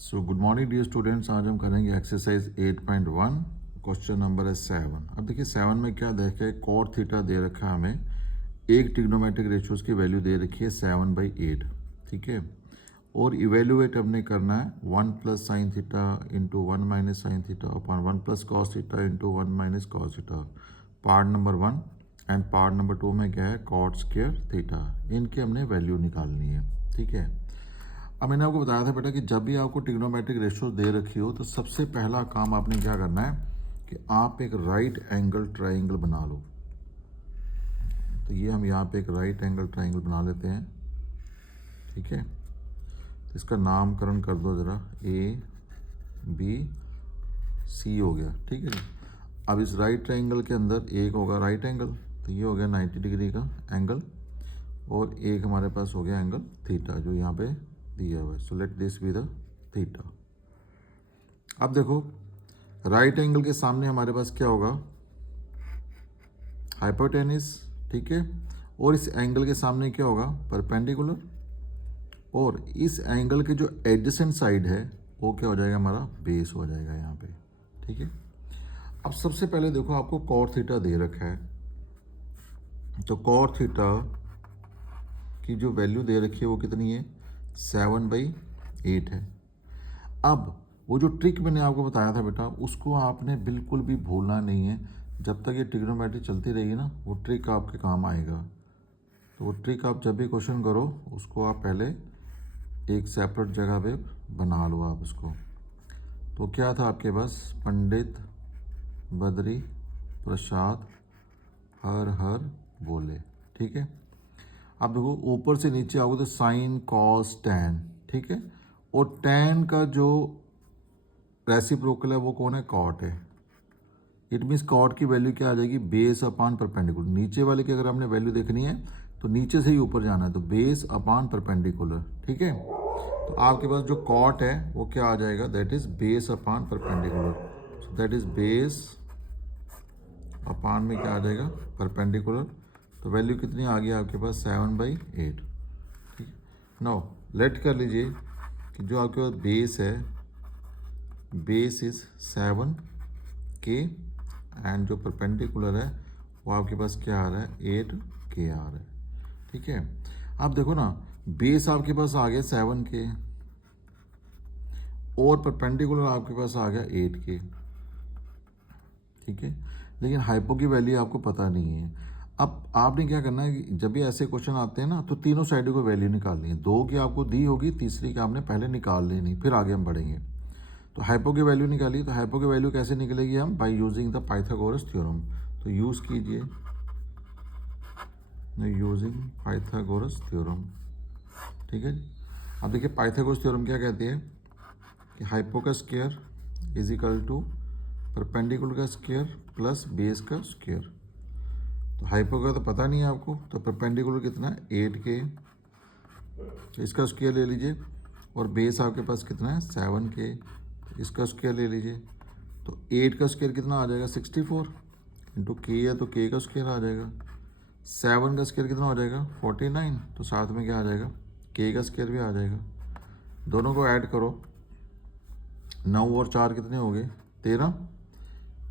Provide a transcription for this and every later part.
सो good morning dear students. आज हम करेंगे एक्सरसाइज 8.1। क्वेश्चन नंबर है 7। अब देखिए 7 में क्या देखे, कॉट थीटा दे रखा है हमें, एक ट्रिग्नोमेट्रिक रेशियोज की वैल्यू दे रखी है 7/8, ठीक है। और इवेल्युएट हमने करना है 1 plus sine theta into 1 minus sine theta upon 1 plus cos theta into 1 minus cos theta, part number 1। And part number 2 में क्या है, कॉट स्क्वायर थीटा। इनकी हमने वैल्यू निकालनी है, ठीक है। अब मैंने आपको बताया था बेटा कि जब भी आपको ट्रिग्नोमेट्रिक रेशियो दे रखी हो तो सबसे पहला काम आपने क्या करना है कि आप एक राइट एंगल ट्राइंगल बना लो। तो ये हम यहाँ पे एक राइट एंगल ट्राइंगल बना लेते हैं, ठीक है। तो इसका नामकरण कर दो ज़रा, ABC हो गया, ठीक है। अब इस राइट ट्राइंगल के अंदर एक होगा राइट एंगल, तो ये हो गया 90 डिग्री का एंगल, और एक हमारे पास हो गया एंगल थीटा जो यहाँ पे दिया हुआ है। So let this be the theta. अब देखो राइट एंगल के सामने हमारे पास क्या होगा, हाइपोटेनिस, ठीक है। और इस एंगल के सामने क्या होगा, परपेंडिकुलर। और इस एंगल के जो एडजेसेंट साइड है वो क्या हो जाएगा, हमारा बेस हो जाएगा यहाँ पे, ठीक है। अब सबसे पहले देखो आपको कॉट थीटा दे रखा है, तो कॉट थीटा की जो वैल्यू दे रखी है वो कितनी है, 7/8 है। अब वो जो ट्रिक मैंने आपको बताया था बेटा, उसको आपने बिल्कुल भी भूलना नहीं है। जब तक ये ट्रिग्नोमेट्री चलती रहेगी ना, वो ट्रिक आपके काम आएगा। तो वो ट्रिक आप जब भी क्वेश्चन करो उसको आप पहले एक सेपरेट जगह पे बना लो आप उसको। तो क्या था आपके पास, पंडित बद्री प्रसाद हर हर बोले, ठीक है। अब देखो ऊपर से नीचे आओगे तो साइन कॉस टैन, ठीक है। और टैन का जो रेसिप्रोकल है वो कौन है, कॉट है। इट मीन्स कॉट की वैल्यू क्या आ जाएगी, बेस अपान परपेंडिकुलर। नीचे वाले की अगर हमने वैल्यू देखनी है तो नीचे से ही ऊपर जाना है, तो बेस अपान परपेंडिकुलर, ठीक है। तो आपके पास जो कॉट है वो क्या आ जाएगा, that is base upon perpendicular. So that is base upon में क्या आ जाएगा, परपेंडिकुलर। तो वैल्यू कितनी आ गई आपके पास, 7/8, ठीक है। नाउ लेट कर लीजिए कि जो आपके पास बेस है, बेस इज 7K, एंड जो परपेंडिकुलर है वो आपके पास क्या आ रहा है, 8K आ रहा है, ठीक है। आप देखो ना, बेस आपके पास आ गया 7K और परपेंडिकुलर आपके पास आ गया 8K, ठीक है। लेकिन हाइपो की वैल्यू आपको पता नहीं है। अब आपने क्या करना है कि जब भी ऐसे क्वेश्चन आते हैं ना, तो तीनों साइडों को वैल्यू निकालनी है। दो की आपको दी होगी, तीसरी की आपने पहले निकाल लेनी, फिर आगे हम बढ़ेंगे। तो हाइपो की वैल्यू निकालिए। तो हाइपो की वैल्यू कैसे निकलेगी, हम by using the Pythagoras theorem. तो यूज़ कीजिए यूजिंग पाइथागोरस थ्योरम, ठीक है जी। अब देखिए पाइथागोरस थ्योरम क्या कहती है कि हाइपो का square is equal to perpendicular का स्क्वायर प्लस बेस का स्क्वायर। तो हाइपो का तो पता नहीं है आपको, तो परपेंडिकुलर कितना है, 8K, तो इसका स्क्वायर ले लीजिए। और बेस आपके पास कितना है, 7K, तो इसका स्क्वायर ले लीजिए। तो 8 का स्क्वायर कितना आ जाएगा, 64, इंटू K है तो K का स्क्वायर आ जाएगा। 7 का स्क्वायर कितना हो जाएगा, 49, तो साथ में क्या आ जाएगा, K का स्क्वायर भी आ जाएगा। दोनों को ऐड करो, 9 और 4 कितने हो गए, 13,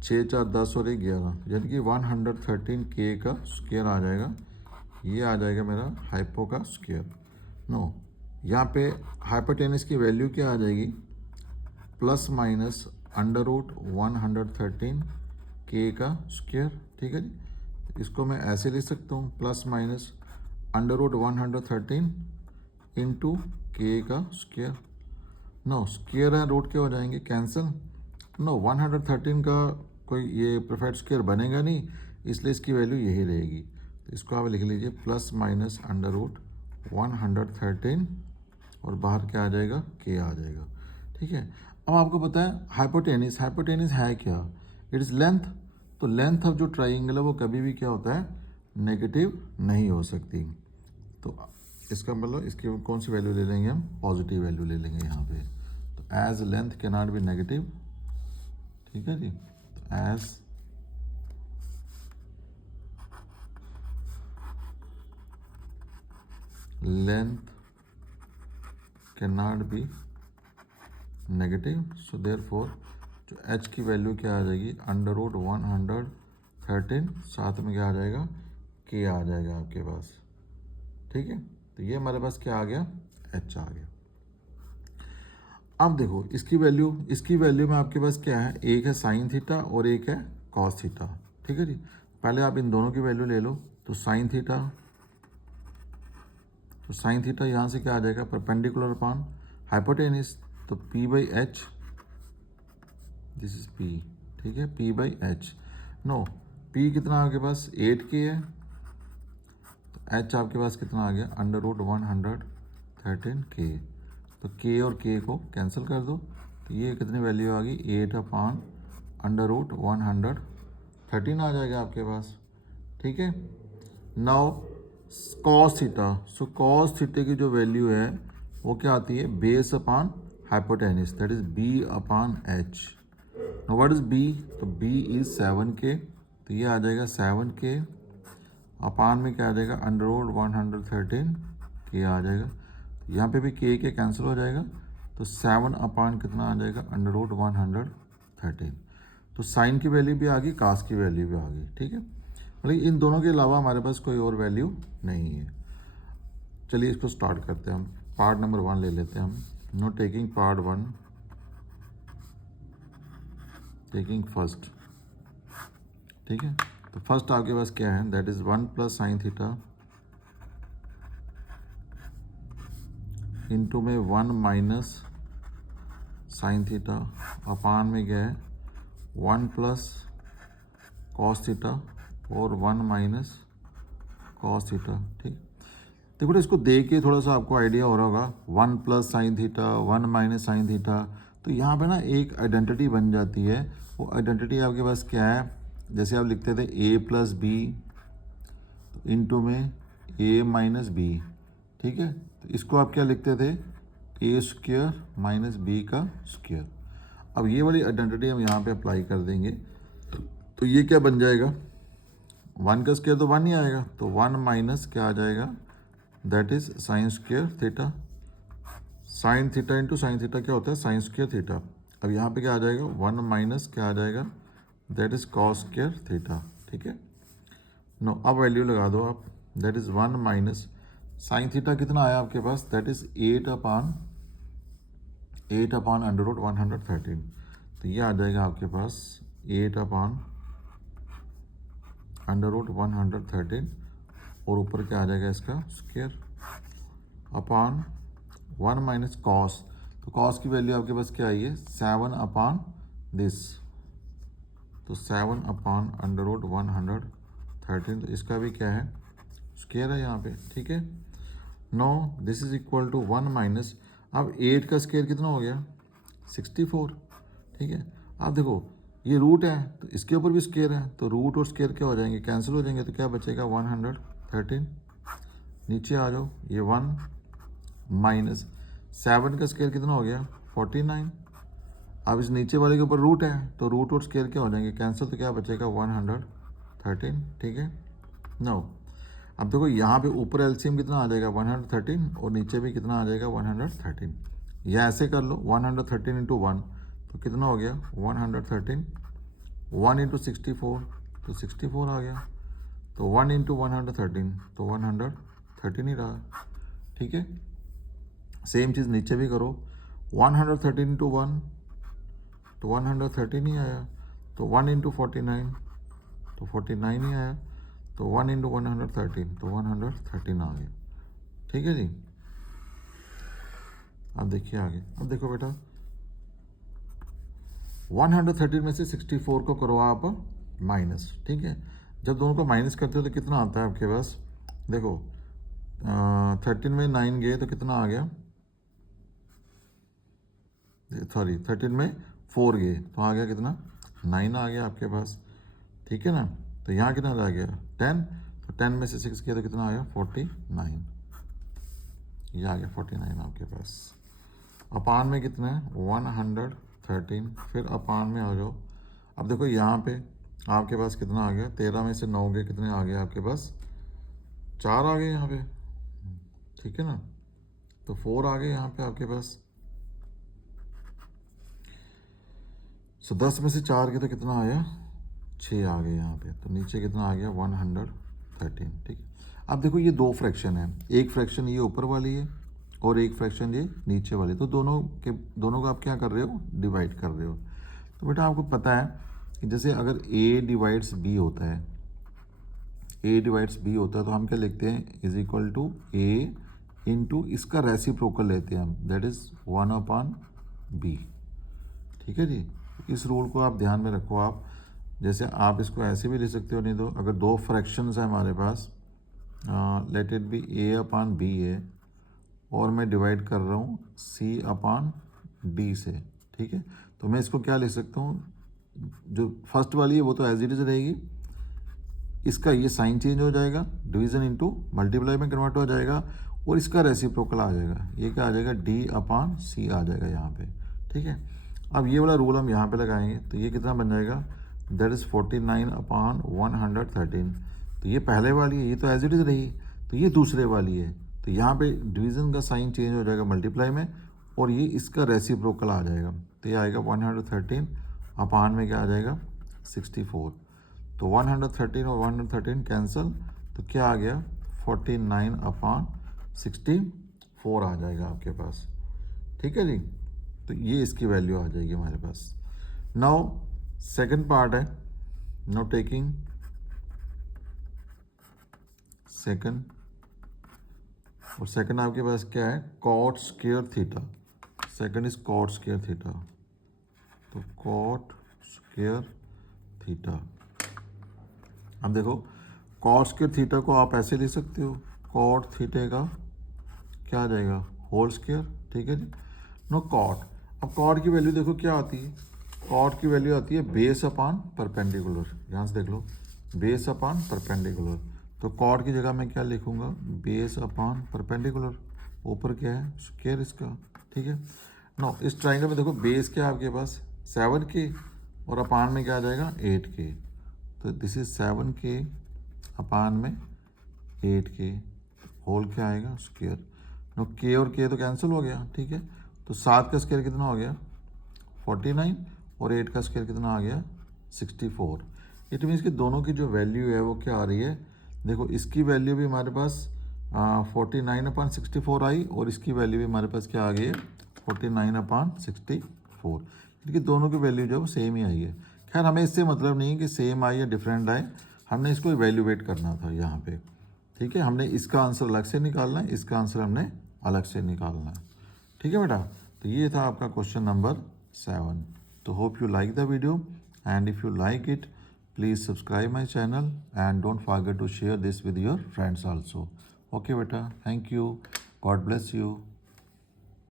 6 4 10 और 1 11, यानी कि 113K का स्क्वायर आ जाएगा। ये आ जाएगा मेरा हाइपो का स्क्वायर। नो, यहाँ पे हाइपोटेनस की वैल्यू क्या आ जाएगी, प्लस माइनस √113K का स्क्वायर, ठीक है जी। इसको मैं ऐसे लिख सकता हूँ, प्लस माइनस √113 इंटू K का स्क्वायर। नो, स्क्वायर है रूट क्या हो जाएंगे, कैंसिल। नो, 113 का कोई ये परफेक्ट स्क्वायर बनेगा नहीं, इसलिए इसकी वैल्यू यही रहेगी। तो इसको आप लिख लीजिए प्लस माइनस √113, और बाहर क्या आ जाएगा, K आ जाएगा, ठीक है। अब आपको पता है हाइपोटेनिस, हाइपोटेनिस है क्या, इट इज़ लेंथ। तो लेंथ ऑफ जो ट्राइंगल है वो कभी भी क्या होता है, नेगेटिव नहीं हो सकती। तो इसका मतलब इसकी कौन सी वैल्यू ले लेंगे हम, पॉजिटिव वैल्यू ले लेंगे यहाँ पे। तो edge length can not be negative, ठीक है जी। तो edge length can not be negative, so therefore जो h की वैल्यू क्या आ जाएगी, √113, साथ में क्या आ जाएगा, k आ जाएगा आपके पास। ठीक है, तो ये हमारे पास क्या आ गया, h आ गया। अब देखो इसकी वैल्यू में आपके पास क्या है, एक है साइन थीटा और एक है कॉस थीटा। ठीक है जी, पहले आप इन दोनों की वैल्यू ले लो। तो साइन थीटा यहाँ से क्या आ जाएगा, परपेंडिकुलर अपॉन हाइपोटेनिस, तो p/h, दिस इज p। ठीक है, p/h, नो p कितना आपके पास 8k है, तो h आपके पास कितना आ गया, √113k। तो k और k को कैंसिल कर दो, तो ये कितनी वैल्यू आ गई, 8/√113 आ जाएगा आपके पास। ठीक है, now cos theta, so cos थीटे की जो वैल्यू है वो क्या आती है, base upon hypotenuse, that is b/h। Now what is b, तो b इज 7k, तो ये आ जाएगा 7k अपान में क्या आ जाएगा, √113k आ जाएगा। यहाँ पे भी k कैंसिल हो जाएगा, तो 7 अपान कितना आ जाएगा, √113। तो साइन की वैल्यू भी आ गई, कास की वैल्यू भी आ गई। ठीक है, मतलब इन दोनों के अलावा हमारे पास कोई और वैल्यू नहीं है। चलिए इसको स्टार्ट करते हैं हम। पार्ट नंबर 1 ले लेते हैं हम। Know taking part 1, taking first. ठीक है, तो फर्स्ट आपके पास क्या है, that is 1 + sin theta into में 1 - sin थीटा अपान में क्या है, 1 + cos थीटा और 1 - cos थीटा। ठीक, देखो इसको देख के थोड़ा सा आपको आइडिया हो रहा होगा, 1 + sin थीटा 1 - sin थीटा, तो यहाँ पे ना एक आइडेंटिटी बन जाती है। वो आइडेंटिटी आपके पास क्या है, जैसे आप लिखते थे a + b इंटू में a - b। ठीक है, तो इसको आप क्या लिखते थे, a² - b का स्क्वायर। अब ये वाली आइडेंटिटी हम यहाँ पे अप्लाई कर देंगे, तो ये क्या बन जाएगा, 1 का स्क्वायर तो 1 ही आएगा, तो 1 - क्या आ जाएगा, that is sin² theta. Sine theta into sine theta क्या होता है, sin² थीटा। अब यहाँ पे क्या आ जाएगा, 1 - क्या आ जाएगा, दैट इज cos² थीटा। ठीक है, नो अब वैल्यू लगा दो आप, दैट इज 1 - साइन थीटा कितना आया आपके पास, दैट इज 8/√113। तो ये आ जाएगा आपके पास 8/√113 और ऊपर क्या आ जाएगा इसका स्क्वायर अपॉन 1 - कॉस। तो कॉस की वैल्यू आपके पास क्या आई है, 7/, तो 7/√113, तो इसका भी क्या है, स्क्वायर है यहाँ पे। ठीक है, no this is equal to 1 - अब 8 का स्क्वायर कितना हो गया, 64। ठीक है, आप देखो ये रूट है तो इसके ऊपर भी स्क्वायर है, तो रूट और स्क्वायर क्या हो जाएंगे, कैंसिल हो जाएंगे, तो क्या बचेगा 113। नीचे आ जाओ, ये 1 - 7 का स्क्वायर कितना हो गया, 49। अब इस नीचे वाले के ऊपर रूट है, तो रूट और स्क्वायर क्या हो जाएंगे, कैंसिल, तो क्या बचेगा 113। ठीक है, नो अब देखो यहाँ पे ऊपर एलसीएम कितना आ जाएगा, 113, और नीचे भी कितना आ जाएगा, 113। या ऐसे कर लो, 113 इंटू 1, तो कितना हो गया, 113। 1 इंटू 64, तो 64 आ गया। तो 1 इंटू 113, तो 113 ही रहा। ठीक है, सेम चीज़ नीचे भी करो, 113 इंटू 1, तो 113 ही आया। तो 1 इंटू 49, तो 49 ही आया। तो 1 इंटू 113, तो 113 आ गया। ठीक है जी, अब देखिए आगे। अब देखो बेटा, 113 में से 64 को करो आप माइनस। ठीक है, जब दोनों को माइनस करते हो तो कितना आता है आपके पास, देखो 13 में 9 गए तो कितना आ गया, सॉरी 13 में 4 गए तो आ गया कितना, 9 आ गया आपके पास। ठीक है ना, तो यहाँ कितना आ गया 10, तो 10 में से 6 गया तो कितना आया 49। ये आ गया 49 आपके पास। अपान में कितना है 113, फिर अपान में आ जाओ। अब देखो यहाँ पे आपके पास कितना आ गया, 13 में से 9 गए, कितने आ गए आपके पास, 4 आ गए यहाँ पे। ठीक है ना, तो 4 आ गए यहाँ पे आपके पास। सो 10 में से 4 के तो कितना आया, 6 आ गए यहाँ पे, तो नीचे कितना आ गया 113। ठीक। अब देखो ये दो फ्रैक्शन है, एक फ्रैक्शन ये ऊपर वाली है और एक फ्रैक्शन ये नीचे वाली, तो दोनों को आप क्या कर रहे हो, डिवाइड कर रहे हो। तो बेटा आपको पता है कि जैसे अगर a डिवाइड्स b होता है, a डिवाइड्स b होता है तो हम क्या लिखते हैं, is equal to a into इसका रेसिप्रोकल लेते हैं हम, दैट इज़ 1/b। ठीक है जी। इस रूल को आप ध्यान में रखो। आप जैसे आप इसको ऐसे भी ले सकते हो, नहीं तो अगर दो फ्रैक्शंस हैं हमारे पास, लेट इट बी a/b है और मैं डिवाइड कर रहा हूँ c/d से। ठीक है, तो मैं इसको क्या लिख सकता हूँ, जो फर्स्ट वाली है वो तो एज इट इज़ रहेगी, इसका ये साइन चेंज हो जाएगा, डिवीज़न इनटू मल्टीप्लाई में कन्वर्ट हो जाएगा और इसका रेसिप्रोकल आ जाएगा, ये क्या आ जाएगा, d/c आ जाएगा यहाँ पे। ठीक है, अब ये वाला रूल हम यहाँ पे लगाएंगे तो ये कितना बन जाएगा, दैट इज़ 49/113। तो ये पहले वाली है, ये तो एज इट इज़ रही, तो ये दूसरे वाली है, तो यहाँ पे डिवीज़न का साइन चेंज हो जाएगा मल्टीप्लाई में और ये इसका रेसिप्रोकल आ जाएगा, तो ये आएगा 113 अपान में क्या आ जाएगा 64। तो 113 और 113 कैंसिल, तो क्या आ गया 49/64 आ जाएगा आपके पास। ठीक है जी, तो ये इसकी वैल्यू आ जाएगी हमारे पास। नाउ सेकंड पार्ट है, नाउ टेकिंग सेकंड, और सेकंड आपके पास क्या है, cot square theta. Second is cot square theta, तो कॉट स्क्वायर थीटा। अब देखो कॉट स्क्वायर थीटा को आप ऐसे लिख सकते हो, कॉट थीटे का क्या आ जाएगा, होल स्क्वायर। ठीक है जी, नो कॉट। अब कॉट की वैल्यू देखो क्या आती है, कॉट की वैल्यू आती है बेस अपान परपेंडिकुलर। यहाँ से देख लो, बेस अपान परपेंडिकुलर, तो कॉट की जगह मैं क्या लिखूंगा, बेस अपान परपेंडिकुलर, ऊपर क्या है स्क्वायर इसका। ठीक है, नो इस ट्राइंगल में देखो बेस क्या है आपके पास 7k और अपान में क्या आ जाएगा 8k, तो दिस इज 7k अपान में 8k, होल क्या आएगा स्क्वायर। नो k और k तो कैंसिल हो गया। ठीक है, तो 7 का स्क्वायर कितना हो गया 49 और 8 का स्क्वायर कितना आ गया 64। इट मीन्स कि दोनों की जो वैल्यू है वो क्या आ रही है, देखो इसकी वैल्यू भी हमारे पास 49/64 आई और इसकी वैल्यू भी हमारे पास क्या आ गई है 49/64, क्योंकि दोनों की वैल्यू जो है वो सेम ही आई है। खैर हमें इससे मतलब नहीं है कि सेम आई या डिफरेंट आए, हमने इसको इवेल्युएट करना था यहाँ पे। ठीक है, हमने इसका आंसर अलग से निकालना है, इसका आंसर हमने अलग से निकालना है। ठीक है बेटा, तो ये था आपका क्वेश्चन नंबर 7। तो hope you like the video, and if you like it please subscribe my channel and don't forget to share this with your friends also. Okay beta, thank you, God bless you.